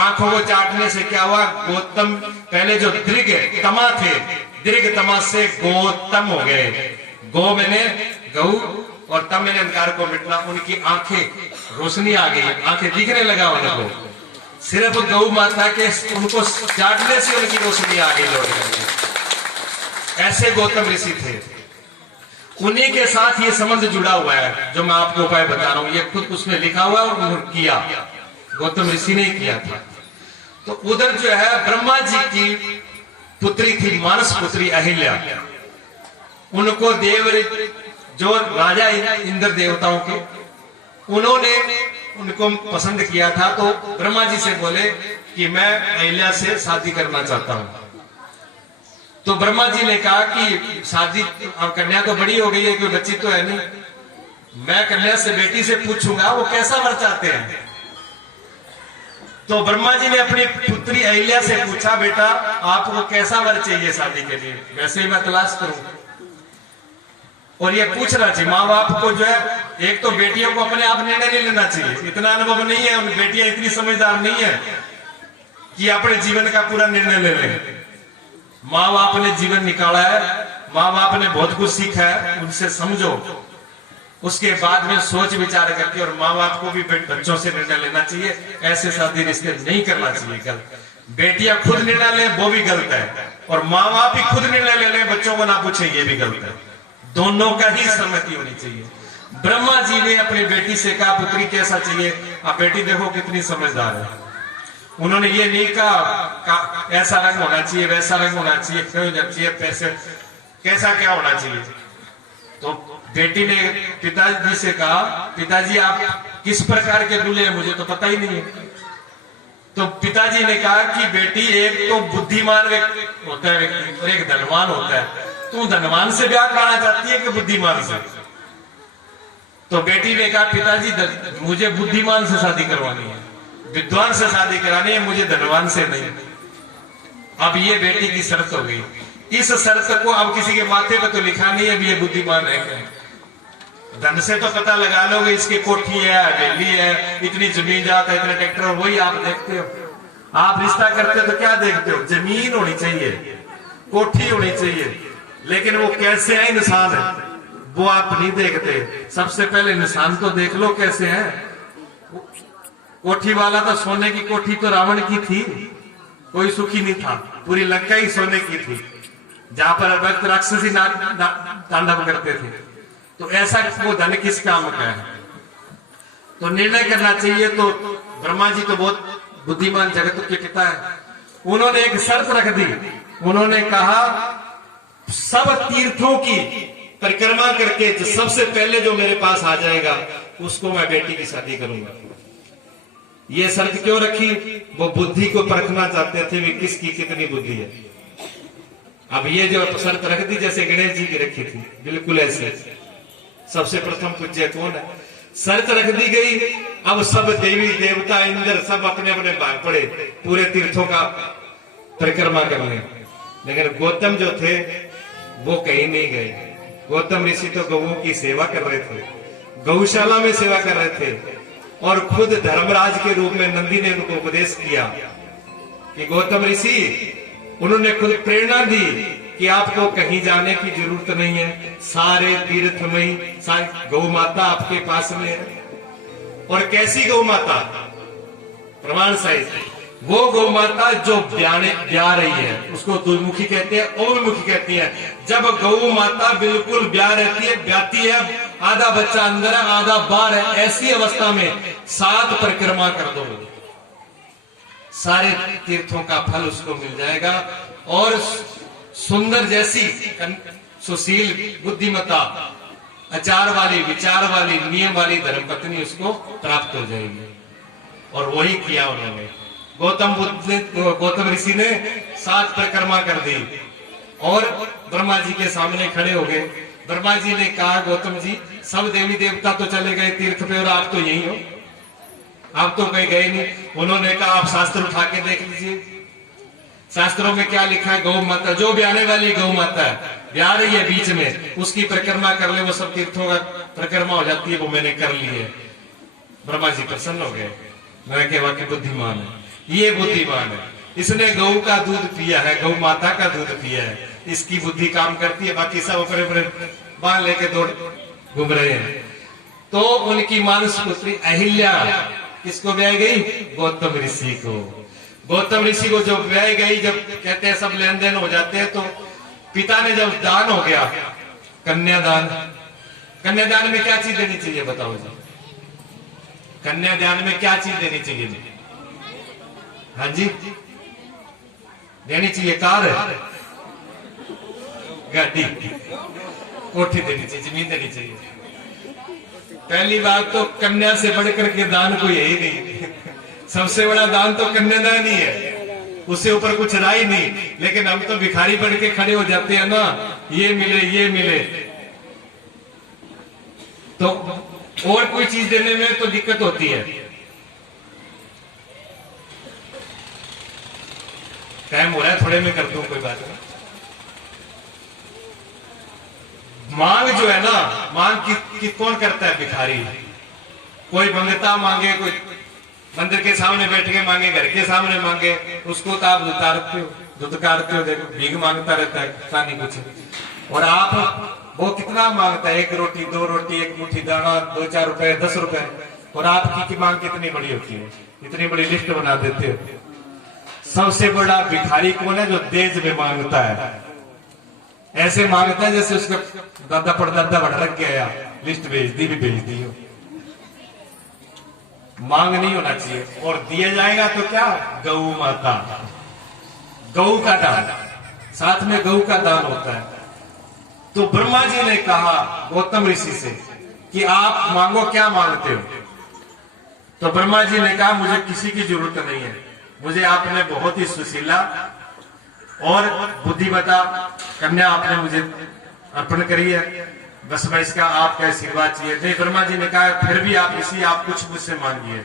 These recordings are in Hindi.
आंखों को चाटने से क्या हुआ, गौतम पहले जो दीर्घ तमा थे, दीर्घ तमा से गौतम हो गए। गौ मैंने गऊ और तम मैंने अंधकार को मिटना, उनकी आंखें रोशनी आ गई, आंखें दिखने लगा उनको। सिर्फ गौ माता के उनको चाटने से उनकी रोशनी आ गई लौट करके। ऐसे गौतम ऋषि थे, उन्हीं के साथ ये संबंध जुड़ा हुआ है जो मैं आपको उपाय बता रहा हूं। ये खुद उसने लिखा हुआ और किया, गौतम ऋषि ने किया था। तो उधर जो है ब्रह्मा जी की पुत्री थी, मानस पुत्री अहिल्या। उनको देव जो राजा इंद्र देवताओं के, उन्होंने उनको पसंद किया था। तो ब्रह्मा जी से बोले कि मैं अहिल्या से शादी करना चाहता हूं। तो ब्रह्मा जी ने कहा कि शादी, कन्या तो बड़ी हो गई है, कोई बच्ची तो है नहीं, मैं कन्या से बेटी से पूछूंगा वो कैसा वर चाहते हैं। तो ब्रह्मा जी ने अपनी पुत्री अहिल्या से पूछा, बेटा आपको कैसा वर चाहिए शादी के लिए, वैसे ही मैं तलाश करूं। और ये पूछना चाहिए माँ बाप को जो है, एक तो बेटियों को अपने आप निर्णय नहीं लेना चाहिए, इतना अनुभव नहीं है, उन बेटियां इतनी समझदार नहीं है कि अपने जीवन का पूरा निर्णय ले लें। माँ बाप ने जीवन निकाला है, माँ बाप ने बहुत कुछ सीखा है, उनसे समझो, उसके बाद में सोच विचार करके, और माँ बाप को भी बच्चों से निर्णय लेना चाहिए। ऐसे शादी रिश्ते नहीं करना चाहिए, गलत। बेटियां खुद निर्णय लें वो भी गलत है, और माँ बाप भी खुद निर्णय ले लें बच्चों को ना पूछे, ये भी गलत है। दोनों का ही सहमति होनी चाहिए। ब्रह्मा जी ने अपनी बेटी से कहा, पुत्री कैसा चाहिए, आप बेटी देखो कितनी समझदार है। उन्होंने ये नहीं कहा ऐसा रंग होना चाहिए, वैसा रंग होना चाहिए, क्यों चाहिए, पैसे कैसा क्या होना चाहिए। तो बेटी ने पिताजी से कहा, पिताजी आप किस प्रकार के दूल्हे हैं, मुझे तो पता ही नहीं है। तो पिताजी ने कहा कि बेटी एक तो बुद्धिमान व्यक्ति होता है व्यक्ति, और एक धनवान होता है, तू धनवान से ब्याह कराना चाहती है कि बुद्धिमान से। तो बेटी ने कहा, पिताजी मुझे बुद्धिमान से शादी करवानी है, विद्वान से शादी करानी है, मुझे धनवान से नहीं। अब ये बेटी की शर्त हो गई। इस शर्त को अब किसी के माथे पर तो लिखा नहीं है अब ये बुद्धिमान है क्या। धन से तो पता लगा लोगे, इसकी कोठी है, हवेली है, इतनी जमीन जाता है, इतने ट्रैक्टर, वही आप देखते हो। आप रिश्ता करते हो तो क्या देखते हो, जमीन होनी चाहिए, कोठी होनी चाहिए, लेकिन वो कैसे है इंसान है वो आप नहीं देखते। सबसे पहले इंसान तो देख लो कैसे है। कोठी वाला तो सोने की कोठी तो रावण की थी, कोई सुखी नहीं था, पूरी लंका ही सोने की थी, जहां पर भक्त राक्षसी तांडव करते थे। तो ऐसा वो धन किस काम का है, तो निर्णय करना चाहिए। तो ब्रह्मा जी तो बहुत बुद्धिमान जगत के पिता है, उन्होंने एक शर्त रख दी। उन्होंने कहा, सब तीर्थों की परिक्रमा करके जो सबसे पहले जो मेरे पास आ जाएगा उसको मैं बेटी की शादी करूंगा। ये शर्त क्यों रखी, वो बुद्धि को परखना चाहते थे भी किसकी कितनी बुद्धि है। अब ये जो शर्त रख दी जैसे गणेश जी की रखी थी, बिल्कुल ऐसे। सबसे प्रथम पूज्य कौन है, शर्त रख दी गई। अब सब देवी देवता इंद्र सब अपने अपने भाग पड़े पूरे तीर्थों का परिक्रमा करने, लेकिन गौतम जो थे वो कहीं नहीं गए। गौतम ऋषि तो गौओं की सेवा कर रहे थे, गौशाला में सेवा कर रहे थे, और खुद धर्मराज के रूप में नंदी ने उनको उपदेश किया कि गौतम ऋषि, उन्होंने खुद प्रेरणा दी कि आपको कहीं जाने की जरूरत नहीं है, सारे तीर्थ में ही गौ माता आपके पास में है। और कैसी गौ माता, प्रमाण सहित, वो गौ माता जो ब्याह रही है उसको दुर्मुखी कहते हैं, ओमुखी कहती है। जब गौ माता बिल्कुल ब्याह रहती है, ब्याती है, आधा बच्चा अंदर है आधा बाहर है, ऐसी अवस्था में 7 परिक्रमा कर दो, सारे तीर्थों का फल उसको मिल जाएगा। और सुंदर जैसी सुशील बुद्धिमता, आचार वाली, विचार वाली, नियम वाली धर्मपत्नी उसको प्राप्त हो जाएगी। और वही किया उन्होंने। गौतम ऋषि ने 7 परिक्रमा कर दी और ब्रह्मा जी के सामने खड़े हो गए। ब्रह्मा जी ने कहा, गौतम जी, सब देवी देवता तो चले गए तीर्थ पे और आप तो यही हो, आप तो कहीं गए नहीं। उन्होंने कहा, आप शास्त्र उठा के देख लीजिए, शास्त्रों में क्या लिखा है। गौ माता, जो ब्याने वाली गौ माता है, ब्याह रही है बीच में, उसकी परिक्रमा कर ले, वो सब तीर्थों का परिक्रमा हो जाती है। वो मैंने कर ली है। ब्रह्मा जी प्रसन्न हो गए, मैं कहा कि बुद्धिमान है। ये बुद्धिमान है, इसने गऊ का दूध पिया है, गौ माता का दूध पिया है, इसकी बुद्धि काम करती है। बाकी सब ऊपर ऊपर बांध लेके दौड़ घूम रहे हैं। तो उनकी मानस पुत्री अहिल्या किसको ब्याह गई? गौतम ऋषि को। गौतम ऋषि को जब ब्याह गई, जब कहते हैं सब लेन देन हो जाते हैं, तो पिता ने जब दान हो गया, कन्यादान, कन्यादान में क्या चीज देनी चाहिए बताओ जी? कन्यादान में क्या चीज देनी चाहिए जी? हाँ जी, देनी चाहिए कार, गाड़ी, कोठी देनी चाहिए, जमीन देनी चाहिए। पहली बात तो कन्या से बढ़कर के दान कोई है ही नहीं। सबसे बड़ा दान तो कन्यादान ही है, उससे ऊपर कुछ रहा ही नहीं। लेकिन हम तो भिखारी बन के खड़े हो जाते हैं ना, ये मिले ये मिले, तो और कोई चीज देने में तो दिक्कत होती है। टाइम हो रहा है, थोड़े में कर दूं, कोई बात नहीं। मांग जो है ना, मांग की कौन करता है? भिखारी। कोई मंगता मांगे, कोई मंदिर के सामने बैठ के मांगे, घर के सामने मांगे, उसको तो आप उतारते हो, दुदकारते हो, देखो भीख मांगता रहता है, पता नहीं कुछ। और आप वो कितना मांगता है? 1 रोटी 2 रोटी, 1 मुट्ठी दाना, 2-4 रुपए, 10 रुपए। और आपकी मांग कितनी बड़ी होती है? इतनी बड़ी लिस्ट बना देते हो। सबसे बड़ा भिखारी कौन है? जो देश में मांगता है। ऐसे मांगता है जैसे उसका दादा परदादा बढ़ रख गया, लिस्ट भेज दी भी भेज दी हो। मांग नहीं होना चाहिए। और दिया जाएगा तो क्या? गौ माता, गौ का दान, साथ में गौ का दान होता है। तो ब्रह्मा जी ने कहा गौतम ऋषि से कि आप मांगो, क्या मांगते हो? तो ब्रह्मा जी ने कहा मुझे किसी की जरूरत नहीं है, मुझे आपने बहुत ही सुशीला और बुद्धिमता कन्या आपने मुझे अर्पण करी है, बस मैं इसका आपका आशीर्वाद चाहिए। नहीं, ब्रह्मा जी ने कहा फिर भी आप कुछ मुझसे मांगिए।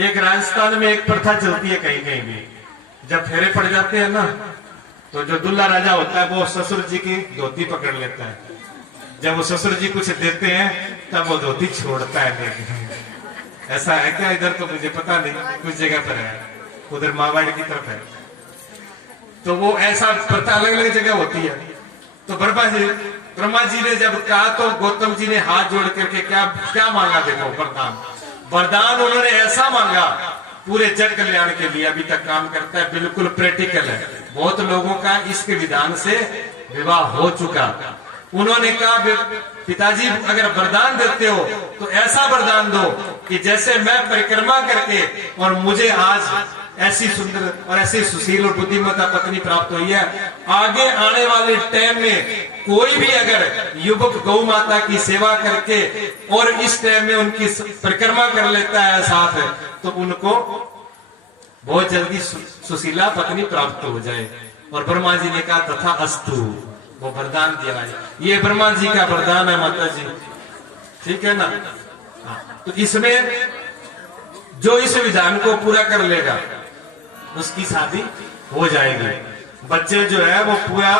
एक राजस्थान में एक प्रथा चलती है कहीं कहीं भी, जब फेरे पड़ जाते हैं ना, तो जो दुल्हा राजा होता है वो ससुर जी की धोती पकड़ लेता है। जब वो ससुर जी कुछ देते हैं तब वो धोती छोड़ता है। ऐसा है क्या? इधर तो मुझे पता नहीं, कुछ जगह पर है, उधर मारवाड़ की तरफ है। तो वो ऐसा प्रथा अलग अलग जगह होती है। तो ब्रह्मा जी ने जब कहा तो गौतम जी ने हाथ जोड़ करके क्या क्या मांगा? देखो वरदान, वरदान उन्होंने ऐसा मांगा, पूरे जग कल्याण के लिए अभी तक काम करता है, बिल्कुल प्रैक्टिकल है। बहुत लोगों का इसके विधान से विवाह हो चुका। उन्होंने कहा पिताजी अगर वरदान देते हो तो ऐसा वरदान दो कि जैसे मैं परिक्रमा करके और मुझे आज ऐसी सुंदर और ऐसी सुशील और बुद्धिमता पत्नी प्राप्त हुई है, आगे आने वाले टाइम में कोई भी अगर युवक गौ माता की सेवा करके और इस टाइम में उनकी परिक्रमा कर लेता है साथ, तो उनको बहुत जल्दी सुशीला पत्नी प्राप्त हो जाए। और ब्रह्मा जी ने कहा तथा अस्तु, वो वरदान दिया है। ये ब्रह्मा जी का वरदान है माता जी, ठीक है ना? तो इसमें जो इस विधान को पूरा कर लेगा उसकी शादी हो जाएगी। बच्चे जो है वो पूरा,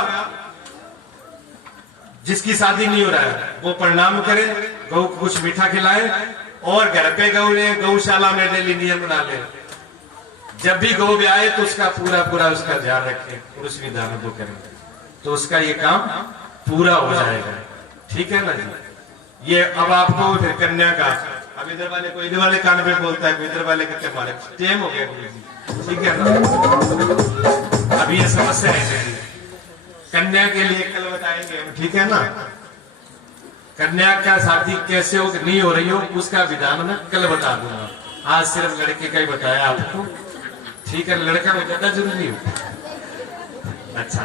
जिसकी शादी नहीं हो रहा है वो प्रणाम करे, गौ को कुछ मीठा खिलाए और घर पे गौ ने गौशाला में डेली नियम बना ले। जब भी गौ भी आए तो उसका पूरा उसका ध्यान रखे और उस विधान को करें, तो उसका ये काम पूरा हो जाएगा। ठीक है ना जी? ये अब आपको फिर कन्या का, अब इधर वाले को इधर वाले कान पे बोलता है, इधर वाले कहते हमारे टेम हो गया गुरु जी, ठीक है ना? अभी ये समस्या है कन्या के लिए, कल बताएंगे हम, ठीक है ना? कन्या का शादी कैसे हो नहीं हो रही हो उसका विधान मैं कल बता दूंगा। आज सिर्फ लड़के का ही बताया आपको, ठीक है? लड़का में ज्यादा जरूरी हो। अच्छा,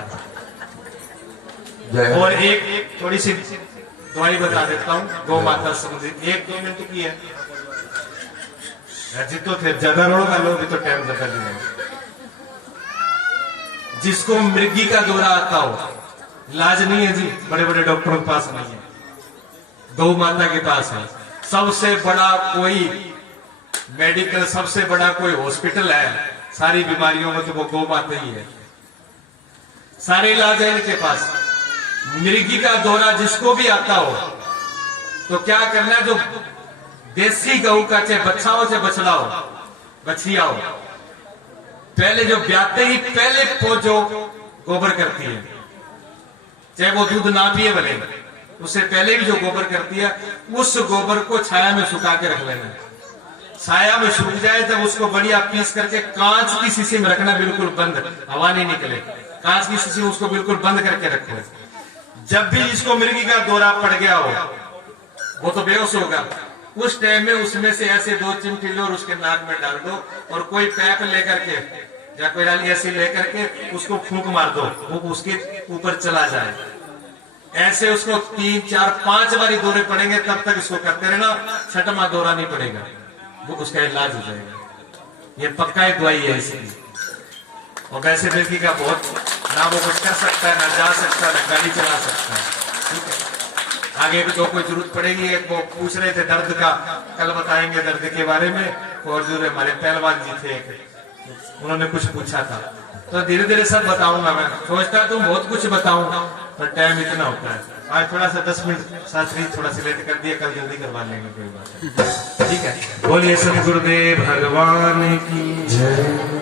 और एक थोड़ी सी दवाई बता देता हूँ गौ माता संबंधित, 1-2 मिनट की है जी, तो फिर ज्यादा रोगा लोग तो टाइम ज्यादा लेंगे। जिसको मृगी का दौरा आता हो, इलाज नहीं है जी, बड़े बड़े डॉक्टरों के पास नहीं है, गौ माता के पास है। सबसे बड़ा कोई मेडिकल, सबसे बड़ा कोई हॉस्पिटल है सारी बीमारियों में, तो वो गौ माता ही है। सारे इलाज है इनके पास। मृगी का दौरा जिसको भी आता हो तो क्या करना है, जो देसी गऊ का चाहे बच्चा हो चाहे बछड़ा हो, बछिया हो, पहले जो ब्याते ही पहले पोज जो गोबर करती है, चाहे वो दूध ना पिए भले, उससे पहले भी जो गोबर करती है, उस गोबर को छाया में सुखा के रख लेना। छाया में सूख जाए तब उसको बढ़िया पीस करके कांच की शीशी में रखना, बिल्कुल बंद, हवा नहीं निकले। कांच की शीशी में उसको बिल्कुल बंद करके रखो। जब भी इसको मिर्गी का दौरा पड़ गया हो, वो तो बेहोश होगा, उस टाइम में उसमें से ऐसे 2 चिमटी लो और उसके नाक में डाल दो, और कोई पैप लेकर के या कोई डाली ऐसी लेकर के उसको फूंक मार दो, वो उसके ऊपर चला जाए। ऐसे उसको 3, 4, 5 बारी दौरे पड़ेंगे, तब तक इसको करते रहना। 6वां दौरा नहीं पड़ेगा, वो उसका इलाज हो जाएगा। ये पक्का एक दवाई है इसकी। और वैसे मिर्गी का बहुत, ना वो कुछ कर सकता है, ना जा सकता है, ना गाड़ी चला सकता है। ठीक है, आगे भी तो कोई जरूरत पड़ेगी। एक वो पूछ रहे थे दर्द का, कल बताएंगे दर्द के बारे में। और जो हमारे पहलवान जी थे, उन्होंने कुछ पूछा था, तो धीरे धीरे सब बताऊंगा। मैं सोचता तो बहुत कुछ बताऊंगा, पर टाइम इतना होता है। आज थोड़ा सा 10 मिनट शास्त्री थोड़ा सा लेट कर दिया, कल जल्दी करवा लेंगे, कोई बात नहीं। ठीक है, बोलिए सदगुरुदेव भगवान की जय।